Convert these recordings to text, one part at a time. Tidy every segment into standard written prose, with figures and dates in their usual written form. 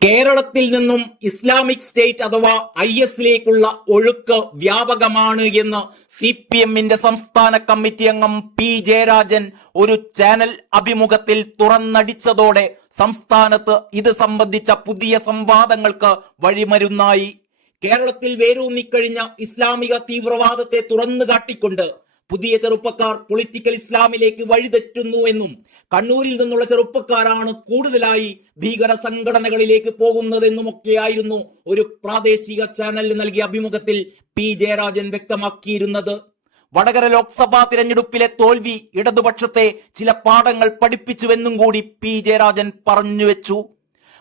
കേരളത്തിൽ നിന്നും Islamic state അഥവാ IS ഒഴുക്ക് വ്യാപകമാണ് എന്ന് CPM സംസ്ഥാന കമ്മിറ്റി അംഗം പി ജയരാജൻ ഒരു ചാനൽ അഭിമുഖത്തിൽ തുറന്നടിച്ചതോടെ സംസ്ഥാനത്ത് ഇത് സംബന്ധിച്ച പുതിയ സംവാദങ്ങൾക്ക് വഴിമരുന്നായി. കേരളത്തിൽ വേരൂന്നിക്കഴിഞ്ഞ ഇസ്ലാമിക തീവ്രവാദത്തെ തുറന്നു കാട്ടിക്കൊണ്ട് പുതിയ ചെറുപ്പക്കാർ പൊളിറ്റിക്കൽ ഇസ്ലാമിലേക്ക് വഴിതെറ്റുന്നുവെന്നും കണ്ണൂരിൽ നിന്നുള്ള ചെറുപ്പക്കാരാണ് കൂടുതലായി ഭീകര സംഘടനകളിലേക്ക് പോകുന്നതെന്നുമൊക്കെയായിരുന്നു ഒരു പ്രാദേശിക ചാനലിന് നൽകിയ അഭിമുഖത്തിൽ പി ജയരാജൻ വ്യക്തമാക്കിയിരുന്നത്. വടകര ലോക്സഭാ തിരഞ്ഞെടുപ്പിലെ തോൽവി ഇടതുപക്ഷത്തെ ചില പാഠങ്ങൾ പഠിപ്പിച്ചുവെന്നും കൂടി പി ജയരാജൻ പറഞ്ഞുവെച്ചു.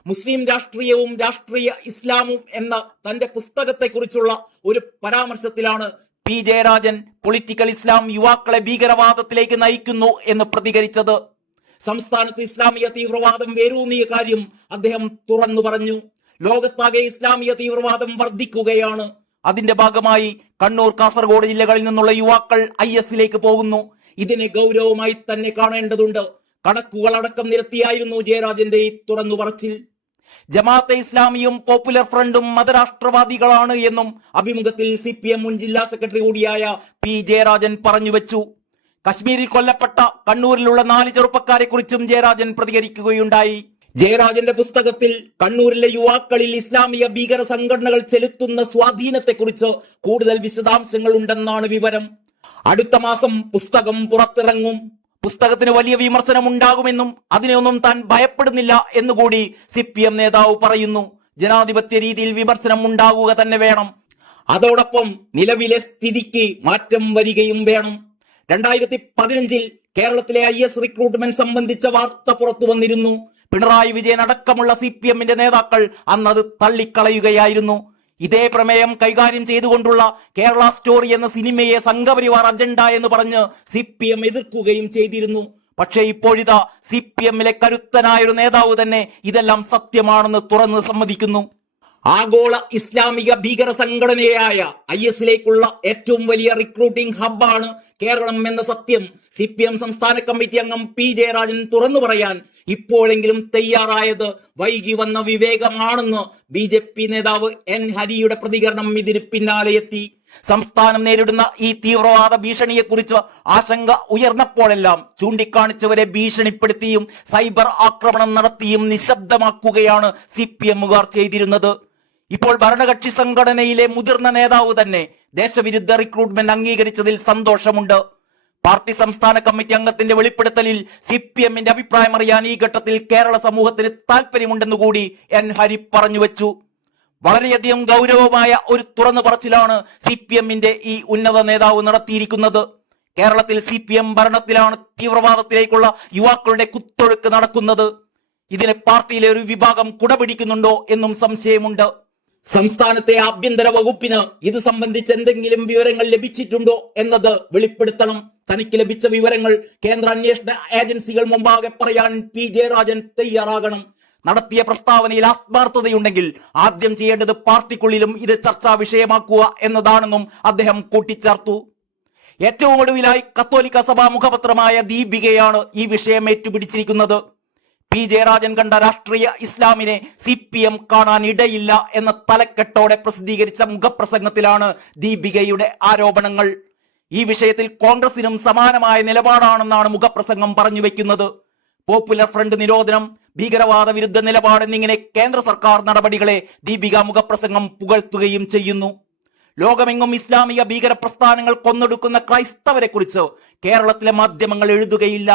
മുസ്ലിം രാഷ്ട്രീയവും രാഷ്ട്രീയ ഇസ്ലാമും എന്ന തന്റെ പുസ്തകത്തെക്കുറിച്ചുള്ള ഒരു പരാമർശത്തിലാണ് പി ജയരാജൻ പൊളിറ്റിക്കൽ ഇസ്ലാം യുവാക്കളെ ഭീകരവാദത്തിലേക്ക് നയിക്കുന്നു എന്ന് പ്രതികരിച്ചത്. സംസ്ഥാനത്ത് ഇസ്ലാമിക തീവ്രവാദം വേരൂന്നിയ കാര്യം അദ്ദേഹം തുറന്നു പറഞ്ഞു. ലോകത്താകെ ഇസ്ലാമിക തീവ്രവാദം വർദ്ധിക്കുകയാണ്. അതിന്റെ ഭാഗമായി കണ്ണൂർ, കാസർഗോഡ് ജില്ലകളിൽ നിന്നുള്ള യുവാക്കൾ IS പോകുന്നു. ഇതിനെ ഗൗരവമായി തന്നെ കാണേണ്ടതുണ്ട്. കണക്കുകൾ അടക്കം നിരത്തിയായിരുന്നു ജയരാജന്റെ ഈ തുറന്നു പറച്ചിൽ. ജമാഅത്തെ ഇസ്ലാമിയും പോപ്പുലർ ഫ്രണ്ടും മതരാഷ്ട്രവാദികളാണ് എന്നും അഭിമുഖത്തിൽ CPM മുൻ ജില്ലാ സെക്രട്ടറി കൂടിയായ പി ജയരാജൻ പറഞ്ഞു വെച്ചു. കശ്മീരിൽ കൊല്ലപ്പെട്ട കണ്ണൂരിലുള്ള 4 ചെറുപ്പക്കാരെ കുറിച്ചും ജയരാജൻ പ്രതികരിക്കുകയുണ്ടായി. ജയരാജന്റെ പുസ്തകത്തിൽ കണ്ണൂരിലെ യുവാക്കളിൽ ഇസ്ലാമിക ഭീകര സംഘടനകൾ ചെലുത്തുന്ന സ്വാധീനത്തെക്കുറിച്ച് കൂടുതൽ വിശദാംശങ്ങൾ ഉണ്ടെന്നാണ് വിവരം. അടുത്ത മാസം പുസ്തകം പുറത്തിറങ്ങും. പുസ്തകത്തിന് വലിയ വിമർശനം ഉണ്ടാകുമെന്നും അതിനെയൊന്നും താൻ ഭയപ്പെടുന്നില്ല എന്നുകൂടി CPM നേതാവ് പറയുന്നു. ജനാധിപത്യ രീതിയിൽ വിമർശനം ഉണ്ടാകുക തന്നെ വേണം. അതോടൊപ്പം നിലവിലെ സ്ഥിതിക്ക് മാറ്റം വരികയും വേണം. 2015 കേരളത്തിലെ IS റിക്രൂട്ട്മെന്റ് സംബന്ധിച്ച വാർത്ത പുറത്തു വന്നിരുന്നു. പിണറായി വിജയൻ അടക്കമുള്ള CPM നേതാക്കൾ അന്നത് തള്ളിക്കളയുകയായിരുന്നു. ഇതേ പ്രമേയം കൈകാര്യം ചെയ്തുകൊണ്ടുള്ള കേരള സ്റ്റോറി എന്ന സിനിമയെ സംഘപരിവാർ അജണ്ട എന്ന് പറഞ്ഞ് CPM എതിർക്കുകയും ചെയ്തിരുന്നു. പക്ഷേ ഇപ്പോഴിതാ CPM കരുത്തനായൊരു നേതാവ് തന്നെ ഇതെല്ലാം സത്യമാണെന്ന് തുറന്ന് സമ്മതിക്കുന്നു. ആഗോള ഇസ്ലാമിക ഭീകര സംഘടനയായ IS ഏറ്റവും വലിയ റിക്രൂട്ടിംഗ് ഹബ്ബാണ് കേരളം എന്ന സത്യം CPM സംസ്ഥാന കമ്മിറ്റി അംഗം പി ജയരാജൻ തുറന്നു പറയാൻ ഇപ്പോഴെങ്കിലും തയ്യാറായത് വൈകി വന്ന വിവേകമാണെന്ന് BJP നേതാവ് N ഹരിയുടെ പ്രതികരണം ഇതിന് പിന്നാലെ എത്തി. സംസ്ഥാനം നേരിടുന്ന ഈ തീവ്രവാദ ഭീഷണിയെക്കുറിച്ച് ആശങ്ക ഉയർന്നപ്പോഴെല്ലാം ചൂണ്ടിക്കാണിച്ചവരെ ഭീഷണിപ്പെടുത്തിയും സൈബർ ആക്രമണം നടത്തിയും നിശബ്ദമാക്കുകയാണ് CPMകാർ ചെയ്തിരുന്നത്. ഇപ്പോൾ ഭരണകക്ഷി സംഘടനയിലെ മുതിർന്ന നേതാവ് തന്നെ ദേശവിരുദ്ധ റിക്രൂട്ട്മെന്റ് അംഗീകരിച്ചതിൽ സന്തോഷമുണ്ട്. പാർട്ടി സംസ്ഥാന കമ്മിറ്റി അംഗത്തിന്റെ വെളിപ്പെടുത്തലിൽ CPM അഭിപ്രായം അറിയാൻ ഈ ഘട്ടത്തിൽ കേരള സമൂഹത്തിന് താല്പര്യമുണ്ടെന്നുകൂടി N ഹരി പറഞ്ഞു വെച്ചു. വളരെയധികം ഗൗരവമായ ഒരു തുറന്നു പറച്ചിലാണ് CPM ഈ ഉന്നത നേതാവ് നടത്തിയിരിക്കുന്നത്. കേരളത്തിൽ CPM ഭരണത്തിലാണ് തീവ്രവാദത്തിലേക്കുള്ള യുവാക്കളുടെ കുത്തൊഴുക്ക് നടക്കുന്നത്. ഇതിന് പാർട്ടിയിലെ ഒരു വിഭാഗം കുടപിടിക്കുന്നുണ്ടോ എന്നും സംശയമുണ്ട്. സംസ്ഥാനത്തെ ആഭ്യന്തര വകുപ്പിന് ഇത് സംബന്ധിച്ച് എന്തെങ്കിലും വിവരങ്ങൾ ലഭിച്ചിട്ടുണ്ടോ എന്നത് വെളിപ്പെടുത്തണം. തനിക്ക് ലഭിച്ച വിവരങ്ങൾ കേന്ദ്ര അന്വേഷണ ഏജൻസികൾ മുമ്പാകെ പറയാൻ പി ജയരാജൻ തയ്യാറാകണം. നടത്തിയ പ്രസ്താവനയിൽ ആത്മാർത്ഥതയുണ്ടെങ്കിൽ ആദ്യം ചെയ്യേണ്ടത് പാർട്ടിക്കുള്ളിലും ഇത് ചർച്ചാ വിഷയമാക്കുക എന്നതാണെന്നും അദ്ദേഹം കൂട്ടിച്ചേർത്തു. ഏറ്റവും ഒടുവിലായി കത്തോലിക്ക സഭാ മുഖപത്രമായ ദീപികയാണ് ഈ വിഷയം ഏറ്റുപിടിച്ചിരിക്കുന്നത്. പി ജയരാജൻ കണ്ട രാഷ്ട്രീയ ഇസ്ലാമിനെ CPM കാണാൻ ഇടയില്ല എന്ന തലക്കെട്ടോടെ പ്രസിദ്ധീകരിച്ച മുഖപ്രസംഗത്തിലാണ് ദീപികയുടെ ആരോപണങ്ങൾ. ഈ വിഷയത്തിൽ കോൺഗ്രസിനും സമാനമായ നിലപാടാണെന്നാണ് മുഖപ്രസംഗം പറഞ്ഞു വെക്കുന്നത്. പോപ്പുലർ ഫ്രണ്ട് നിരോധനം, ഭീകരവാദ വിരുദ്ധ നിലപാട് എന്നിങ്ങനെ കേന്ദ്ര സർക്കാർ നടപടികളെ ദീപിക മുഖപ്രസംഗം പുകഴ്ത്തുകയും ചെയ്യുന്നു. ലോകമെങ്ങും ഇസ്ലാമിക ഭീകര പ്രസ്ഥാനങ്ങൾ കൊന്നൊടുക്കുന്ന ക്രൈസ്തവരെ കുറിച്ച് കേരളത്തിലെ മാധ്യമങ്ങൾ എഴുതുകയില്ല.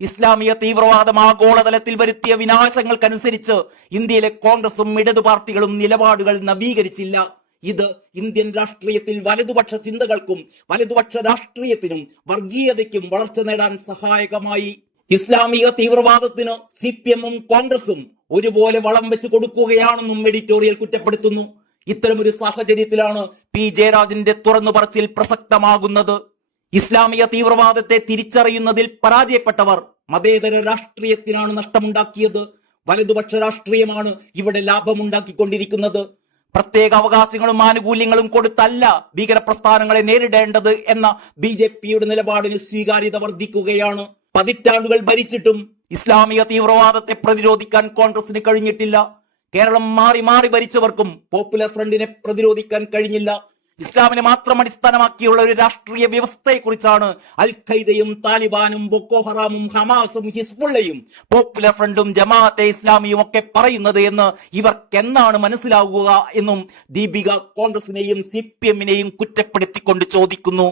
ഇസ്ലാമിക തീവ്രവാദം ആഗോളതലത്തിൽ വരുത്തിയ വിനാശങ്ങൾക്കനുസരിച്ച് ഇന്ത്യയിലെ കോൺഗ്രസും ഇടതു പാർട്ടികളും നിലപാടുകൾ നവീകരിച്ചില്ല. ഇത് ഇന്ത്യൻ രാഷ്ട്രീയത്തിൽ വലതുപക്ഷ ചിന്തകൾക്കും വലതുപക്ഷ രാഷ്ട്രീയത്തിനും വർഗീയതയ്ക്കും വളർച്ച നേടാൻ സഹായകമായി. ഇസ്ലാമിക തീവ്രവാദത്തിന് CPM കോൺഗ്രസും ഒരുപോലെ വളം വെച്ച് കൊടുക്കുകയാണെന്നും എഡിറ്റോറിയൽ കുറ്റപ്പെടുത്തുന്നു. ഇത്തരമൊരു സാഹചര്യത്തിലാണ് പി ജയരാജന്റെ തുറന്നു പറച്ചിൽ പ്രസക്തമാകുന്നത്. ഇസ്ലാമിക തീവ്രവാദത്തെ തിരിച്ചറിയുന്നതിൽ പരാജയപ്പെട്ടവർ മതേതര രാഷ്ട്രീയത്തിനാണ് നഷ്ടമുണ്ടാക്കിയത്. വലതുപക്ഷ രാഷ്ട്രീയമാണ് ഇവിടെ ലാഭമുണ്ടാക്കിക്കൊണ്ടിരിക്കുന്നത്. പ്രത്യേക അവകാശങ്ങളും ആനുകൂല്യങ്ങളും കൊടുത്തല്ല ഭീകര പ്രസ്ഥാനങ്ങളെ നേരിടേണ്ടത് എന്ന BJPയുടെ നിലപാടിന് സ്വീകാര്യത വർദ്ധിക്കുകയാണ്. പതിറ്റാണ്ടുകൾ ഭരിച്ചിട്ടും ഇസ്ലാമിക തീവ്രവാദത്തെ പ്രതിരോധിക്കാൻ കോൺഗ്രസിന് കഴിഞ്ഞിട്ടില്ല. കേരളം മാറി മാറി ഭരിച്ചവർക്കും പോപ്പുലർ ഫ്രണ്ടിനെ പ്രതിരോധിക്കാൻ കഴിഞ്ഞില്ല. ഇസ്ലാമിനെ മാത്രം അടിസ്ഥാനമാക്കിയുള്ള ഒരു രാഷ്ട്രീയ വ്യവസ്ഥയെക്കുറിച്ചാണ് അൽ ഖൈദയും താലിബാനും ബൊക്കോ ഹറാമും ഹമാസും ഹിസ്ബുള്ളയും പോപ്പുലർ ഫ്രണ്ടും ജമാഅത്തെ ഇസ്ലാമിയും ഒക്കെ പറയുന്നത് എന്ന് ഇവർക്കെന്നാണ് മനസ്സിലാവുക എന്നും ദീപിക കോൺഗ്രസിനെയും CPM-നെയും കുറ്റപ്പെടുത്തിക്കൊണ്ട് ചോദിക്കുന്നു.